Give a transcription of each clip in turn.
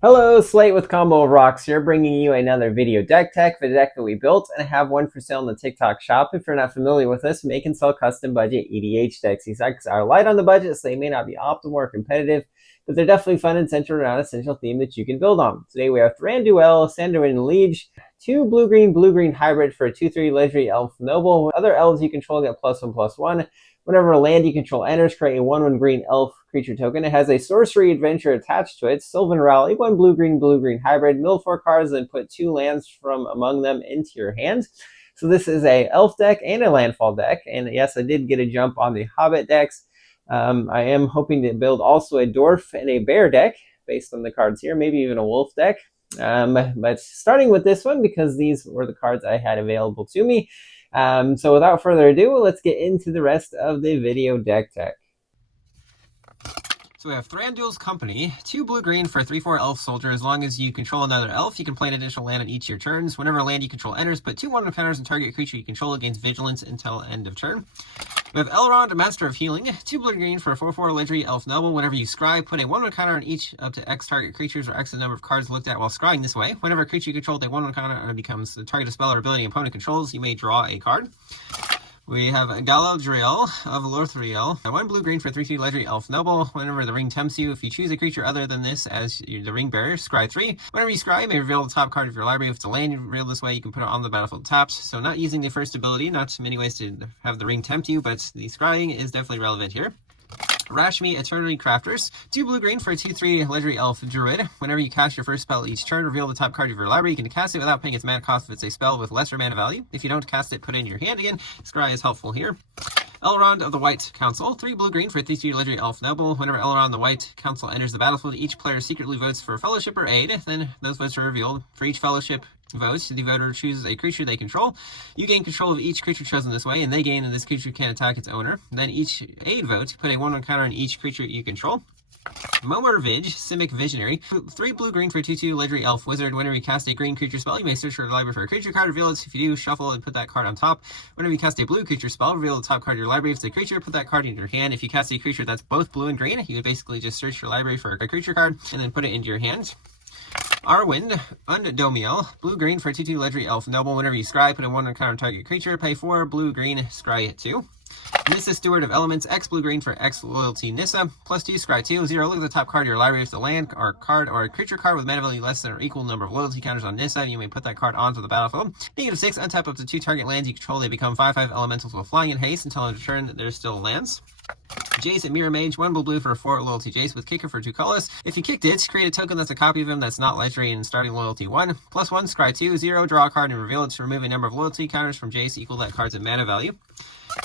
Hello, Slate with Combo of Rocks here, bringing you another video deck tech, the deck that we built, and I have one for sale in the TikTok shop. If you're not familiar with us, make and sell custom budget EDH decks. These decks are light on the budget, so they may not be optimal or competitive, but they're definitely fun and centered around a central theme that you can build on. Today we have Thanduil, Sindarin, and Liege, two blue-green hybrid for a 2/3 legendary elf noble. Other elves you control get +1/+1. Whenever a land you control enters, create a 1/1 green elf creature token. It has a sorcery adventure attached to it. Sylvan Rally, one blue-green hybrid. Mill 4 cards and put 2 lands from among them into your hand. So this is a elf deck and a landfall deck. And yes, I did get a jump on the Hobbit decks. I am hoping to build also a dwarf and a bear deck based on the cards here, maybe even a wolf deck. But starting with this one, because these were the cards I had available to me. So without further ado, let's get into the rest of the video deck tech. So we have Thanduil's Company, 2 blue-green for a 3/4 elf soldier. As long as you control another elf, you can play an additional land on each of your turns. Whenever a land you control enters, put 2 1/1 counters on target creature you control against vigilance until end of turn. We have Elrond, Master of Healing, 2 blue-green for a 4/4 legendary elf noble. Whenever you scry, put a 1/1 counter on each up to X target creatures or X the number of cards looked at while scrying this way. Whenever a creature you control a 1/1 counter and becomes the target of spell or ability opponent controls, you may draw a card. We have Galadriel of Lothlorien, 1 blue-green for 3/3 legendary elf noble. Whenever the ring tempts you, if you choose a creature other than this as the ring bearer, scry 3. Whenever you scry, you may reveal the top card of your library. If it's a land you reveal this way, you can put it on the battlefield tapped. So not using the first ability, not many ways to have the ring tempt you, but the scrying is definitely relevant here. Rashmi Eternity Crafters, 2 blue-green for a 2/3 legendary elf druid. Whenever you cast your first spell each turn, reveal the top card of your library. You can cast it without paying its mana cost if it's a spell with lesser mana value. If you don't cast it, put it in your hand again. Scry is helpful here. Elrond of the White Council, 3 blue-green for a 3/3 legendary elf noble. Whenever Elrond the White Council enters the battlefield, each player secretly votes for fellowship or aid. Then those votes are revealed. For each fellowship vote, the voter chooses a creature they control. You gain control of each creature chosen this way, and they gain, and this creature can attack its owner. Then each aid vote, put a 1/1 counter on each creature you control. Momor Vig, Simic Visionary, 3 blue-green for a 2/2 legendary elf wizard. Whenever you cast a green creature spell, you may search your library for a creature card, reveal it. If you do, shuffle and put that card on top. Whenever you cast a blue creature spell, reveal the top card of your library. If it's a creature, put that card in your hand. If you cast a creature that's both blue and green, you would basically just search your library for a creature card and then put it into your hand. Arwind, Undomiel, blue-green for a 2/2 legendary elf noble. Whenever you scry, put a 1/1 counter on target creature, pay 4 blue-green, scry 2. Nissa, Steward of Elements, X blue-green for X loyalty Nissa, +2, scry 2, 0. Look at the top card of your library. If it's a land or card or a creature card with mana value less than or equal number of loyalty counters on Nissa, you may put that card onto the battlefield. -6, untap up to 2 target lands you control. They become 5/5 elementals with flying and haste until end of turn. There's still lands. Jace and Mirror Mage, 1 blue for a 4 loyalty Jace with kicker for 2 colors. If you kicked it, create a token that's a copy of him that's not legendary and starting loyalty 1. +1, scry 2, 0, draw a card and reveal it to remove a number of loyalty counters from Jace equal that card's mana value.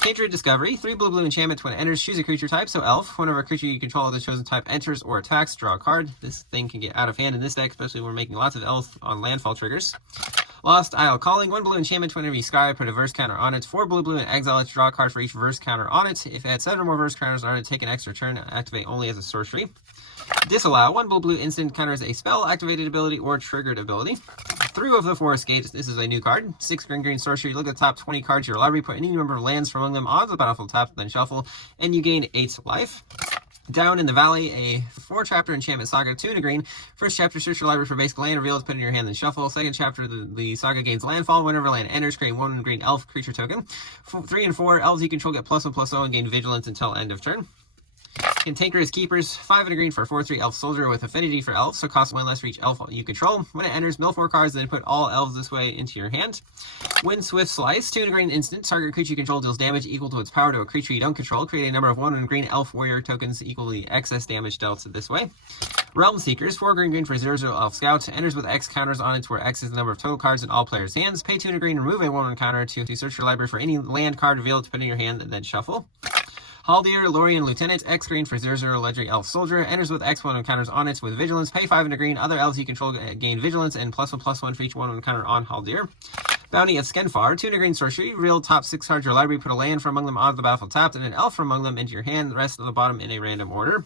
Patriot Discovery, 3 blue enchantment. When it enters, choose a creature type, so elf. Whenever a creature you control of the chosen type enters or attacks, draw a card. This thing can get out of hand in this deck, especially when we're making lots of elf on landfall triggers. Lost Isle Calling, 1 blue enchantment. Whenever you scry, put a verse counter on it. 4 blue and exile it to draw a card for each verse counter on it. If it had 7 or more verse counters on it, take an extra turn, activate only as a sorcery. Disallow, 1 blue instant counters a spell, activated ability, or triggered ability. Through of the Forest Gates, this is a new card. 6 green sorcery. Look at the top 20 cards of your library, put any number of lands from among them onto the battlefield tapped, then shuffle, and you gain 8 life. Down in the Valley, a 4-chapter enchantment saga, 2 and a green. First chapter, search your library for basic land, reveal it, put it in your hand, then shuffle. Second chapter, the saga gains landfall. Whenever land enters, create 1 green elf creature token. 3 and 4, elves you control get +1/+0 and gain vigilance until end of turn. Cantankerous Keepers, 5 and a green for a 4/3 elf soldier with affinity for elves, so cost 1 less for each elf you control. When it enters, mill 4 cards, then put all elves this way into your hand. Wind Swift Slice, 2 and a green instant. Target creature you control deals damage equal to its power to a creature you don't control. Create a number of 1 and green elf warrior tokens equal to the excess damage dealt this way. Realm Seekers, 4 green for 0/0 elf scout. Enters with X counters on it, where X is the number of total cards in all players' hands. Pay 2 and a green, remove a 1/1 counter to search your library for any land card, reveal it to put in your hand, and then shuffle. Haldir, Lorien Lieutenant, X green for 0/0 legendary elf soldier. Enters with X1 encounters on it with vigilance. Pay 5 and a green. Other elves you control gain vigilance and +1/+1 for each 1 encounter on Haldir. Bounty of Skenfar, 2 and a green sorcery. Reveal top 6 cards of your library. Put a land from among them onto the battlefield tapped and an elf from among them into your hand. The rest of the bottom in a random order.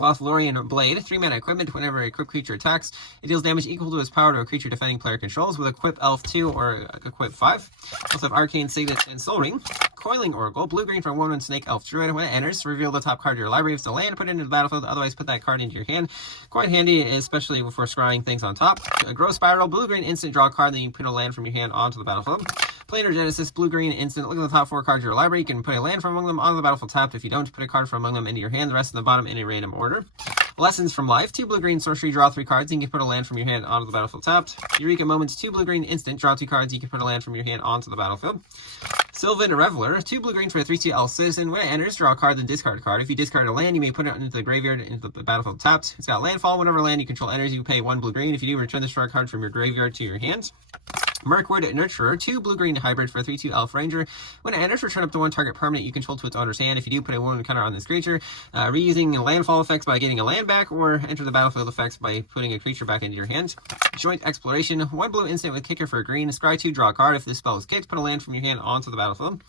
Lothlorien Blade, 3-mana equipment. Whenever a equipped creature attacks, it deals damage equal to its power to a creature defending player controls with Equip Elf 2 or Equip 5. Also have Arcane Signet and Soul Ring. Coiling Oracle, blue-green for 1/1 Snake Elf Druid. When it enters, reveal the top card of your library. If it's a land, put it into the battlefield, otherwise put that card into your hand. Quite handy, especially for scrying things on top. A Grow Spiral, blue-green instant, draw a card, then you put a land from your hand onto the battlefield. Planar Genesis, blue-green instant, look at the top 4 cards of your library. You can put a land from among them onto the battlefield tapped. If you don't, put a card from among them into your hand, the rest of the bottom in a random order. Lessons from Life, 2 blue-green sorcery, draw 3 cards, you can put a land from your hand onto the battlefield tapped. Eureka Moments, 2 blue-green instant, draw 2 cards, you can put a land from your hand onto the battlefield. Sylvan Reveler, 2 blue-green for a 3/2 elf citizen. When it enters, draw a card, then discard a card. If you discard a land, you may put it into the graveyard, into the battlefield tapped. It's got Landfall. Whenever land you control enters, you pay 1 blue-green. If you do, return this card from your graveyard to your hand. Mirkwood Nurturer, 2 blue-green hybrid for a 3/2 elf ranger. When it enters, return up to 1 target permanent you control to its owner's hand. If you do, put a 1 counter on this creature. Reusing landfall effects by getting a land back, or enter the battlefield effects by putting a creature back into your hand. Joint Exploration, 1 blue instant with kicker for a green. Scry 2, draw a card. If this spell is kicked, put a land from your hand onto the battlefield.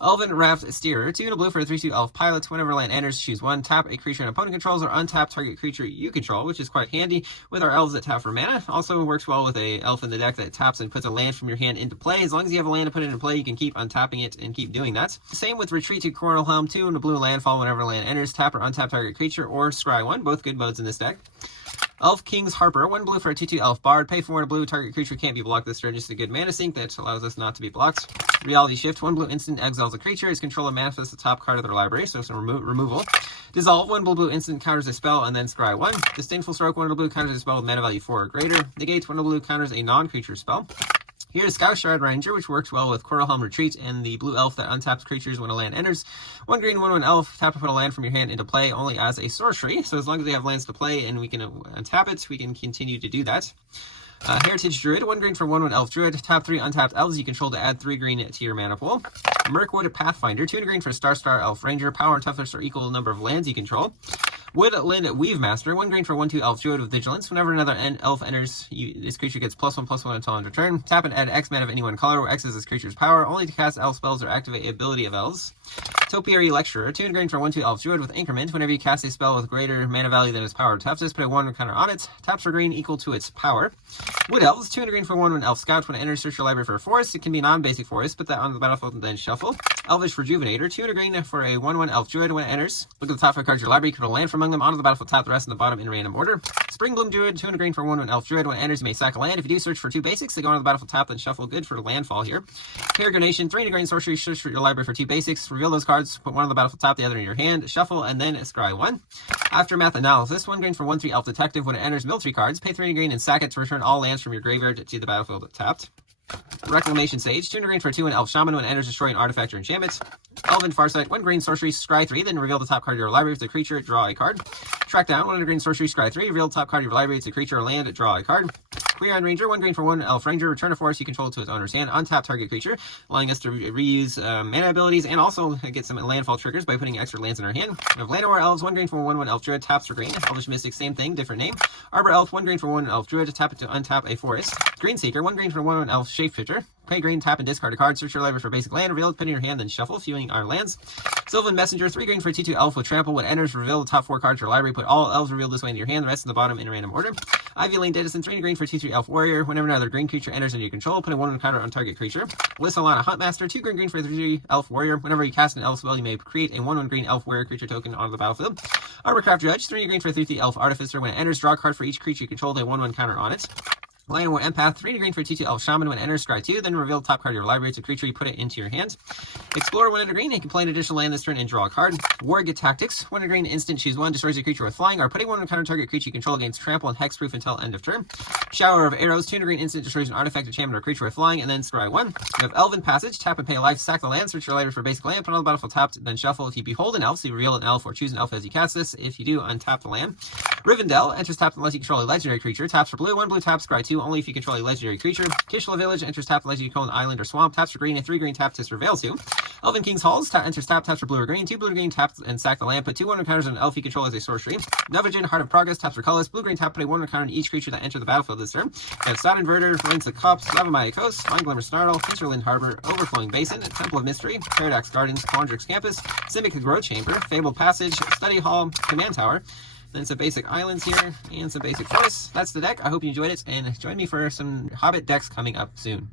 Elven Raft Steerer, 2 and a blue for a 3/2 elf pilot. Whenever land enters, choose 1. Tap a creature an opponent controls, or untap target creature you control, which is quite handy with our elves that tap for mana. Also works well with a elf in the deck that taps and puts a land from your hand into play. As long as you have a land to put into play, you can keep untapping it and keep doing that. Same with Retreat to Coronal Helm, 2 and a blue landfall. Whenever land enters, tap or untap target creature, or scry 1. Both good modes in this deck. Elf King's Harper, 1 blue for a 2/2 elf bard. Pay 4 and a blue, target creature can't be blocked this turn. Just a good mana sink that allows us not to be blocked. Reality Shift, 1 blue instant, exiles a creature. Its controller manifests the top card of their library, so some removal. Dissolve, 1 blue instant, counters a spell, and then scry 1. Disdainful Stroke, 1 blue counters a spell with mana value 4 or greater. Negate, 1 blue counters a non-creature spell. Here's Scout Shard Ranger, which works well with Coral Helm Retreat and the blue elf that untaps creatures when a land enters. 1 green, 1/1 elf, tap to put a land from your hand into play only as a sorcery. So as long as we have lands to play and we can untap it, we can continue to do that. Heritage Druid, 1 green for 1/1 elf druid. Tap 3 untapped elves you control to add 3 green to your mana pool. Mirkwood Pathfinder, 2 and a green for Star elf ranger. Power and toughness are equal number of lands you control. Woodland Weave Master, 1 green for 1/2 elf druid with vigilance. Whenever another elf enters, this creature gets +1/+1 until end of turn. Tap and add X mana of any one color, where X is this creature's power, only to cast elf spells or activate ability of elves. Topiary Lecturer, 2 and a green for 1/2 elf druid with increment. Whenever you cast a spell with greater mana value than its power or toughness, put a 1 counter on it. Taps for green equal to its power. Wood Elves, 2 and a green for 1/1 elf scout. When it enters, search your library for a forest. It can be non-basic forest. Put that on the battlefield and then shuffle. Elvish Rejuvenator, 2 and a green for a 1/1 elf druid. When it enters, look at the top 5 cards of your library. You can put a land from among them onto the battlefield, tap the rest in the bottom in random order. Springbloom Druid, 2 and a green for 1/1 elf druid. When it enters, you may sack a land. If you do, search for 2 basics. They go onto the battlefield, tap, then shuffle. Good for landfall here. Peregrination, 3 and a green sorcery. Search for your library for 2 basics. Reveal those cards. Put 1 on the battlefield, tap the other in your hand. Shuffle and then scry 1. Aftermath Analysis, 1 green for 1/3 elf detective. When it enters, mill 3 cards. Pay 3 and a green and sack it to return all lands from your graveyard to the battlefield tapped. Reclamation Sage, 2 and a green for 2 and elf shaman. When it enters, destroy an artifact or enchantment. Elven Farsight, 1 green sorcery, scry 3, then reveal the top card of your library. If it's a creature, draw a card. Track down, 1 and a green sorcery, scry 3, reveal the top card of your library. If it's a creature or land, draw a card. Queer Iron Ranger, 1 green for 1 elf ranger. Return a forest you control to its owner's hand. Untap target creature, allowing us to reuse mana abilities and also get some landfall triggers by putting extra lands in our hand. We have Llanowar Elves, 1 green for 1/1 elf druid. Taps for green. Elvish Mystic, same thing, different name. Arbor Elf, 1 green for 1 elf druid. Tap it to untap a forest. Green Seeker, 1 green for 1/1 elf shapeshifter. Pay green, tap and discard a card. Search your library for basic land. Reveal it, put in your hand, then shuffle, viewing our lands. Sylvan Messenger, 3 green for 2/2 elf with trample. When enters, reveal the top 4 cards of your library. Put all elves revealed this way into your hand. The rest in the bottom in random order. Ivy Lane Denizen, 3 and a green for 2/3 elf warrior. Whenever another green creature enters into your control, put a 1 counter on target creature. Lissalana Huntmaster, 2 green for 3 elf warrior. Whenever you cast an elf spell, you may create a 1/1 green elf warrior creature token on the battlefield. Arborcraft Judge, 3 green for 3/3 elf artificer. When it enters, draw a card for each creature you control. A 1/1 counter on it. Lionwar Empath, 3 green for 2/2 elf shaman. When it enters, scry 2, then reveal the top card of your library. It's a creature, you put it into your hand. Explorer, 1 and a green, you can play an additional land this turn and draw a card. Warg Tactics, 1 and a green instant, choose 1, destroys a creature with flying, or putting 1 on counter target creature you control against trample and hexproof until end of turn. Shower of Arrows, 2 and a green instant, destroys an artifact, enchantment, or creature with flying, and then scry 1. You have Elven Passage, tap and pay life, sack the land, search your library for basic land, put on the battlefield tapped, then shuffle. If you behold an elf, so you reveal an elf or choose an elf as you cast this. If you do, untap the land. Rivendell, enters tapped unless you control a legendary creature, taps for blue, 1 blue tap, scry 2, only if you control a legendary creature. Kishla Village, enters tapped unless you control an island or swamp, taps for green, and 3 green tap to surveil 2. Elven King's Halls, enters taps for blue or green, 2 blue or green taps and sack the land, put 2 1 counters on an elf you control as a sorcery. Novigen, Heart of Progress, taps for colors, blue green tap, put a 1 counter on each creature that enter the battlefield this turn. We have Sod Inverter, Lens of Cups, Lavamaya Coast, Mind Glimmer Snarl, Hinterland Harbor, Overflowing Basin, Temple of Mystery, Paradox Gardens, Quandrix Campus, Simic Growth Chamber, Fabled Passage, Study Hall, Command Tower, Then some basic islands here, and some basic forests. That's the deck. I hope you enjoyed it, and join me for some Hobbit decks coming up soon.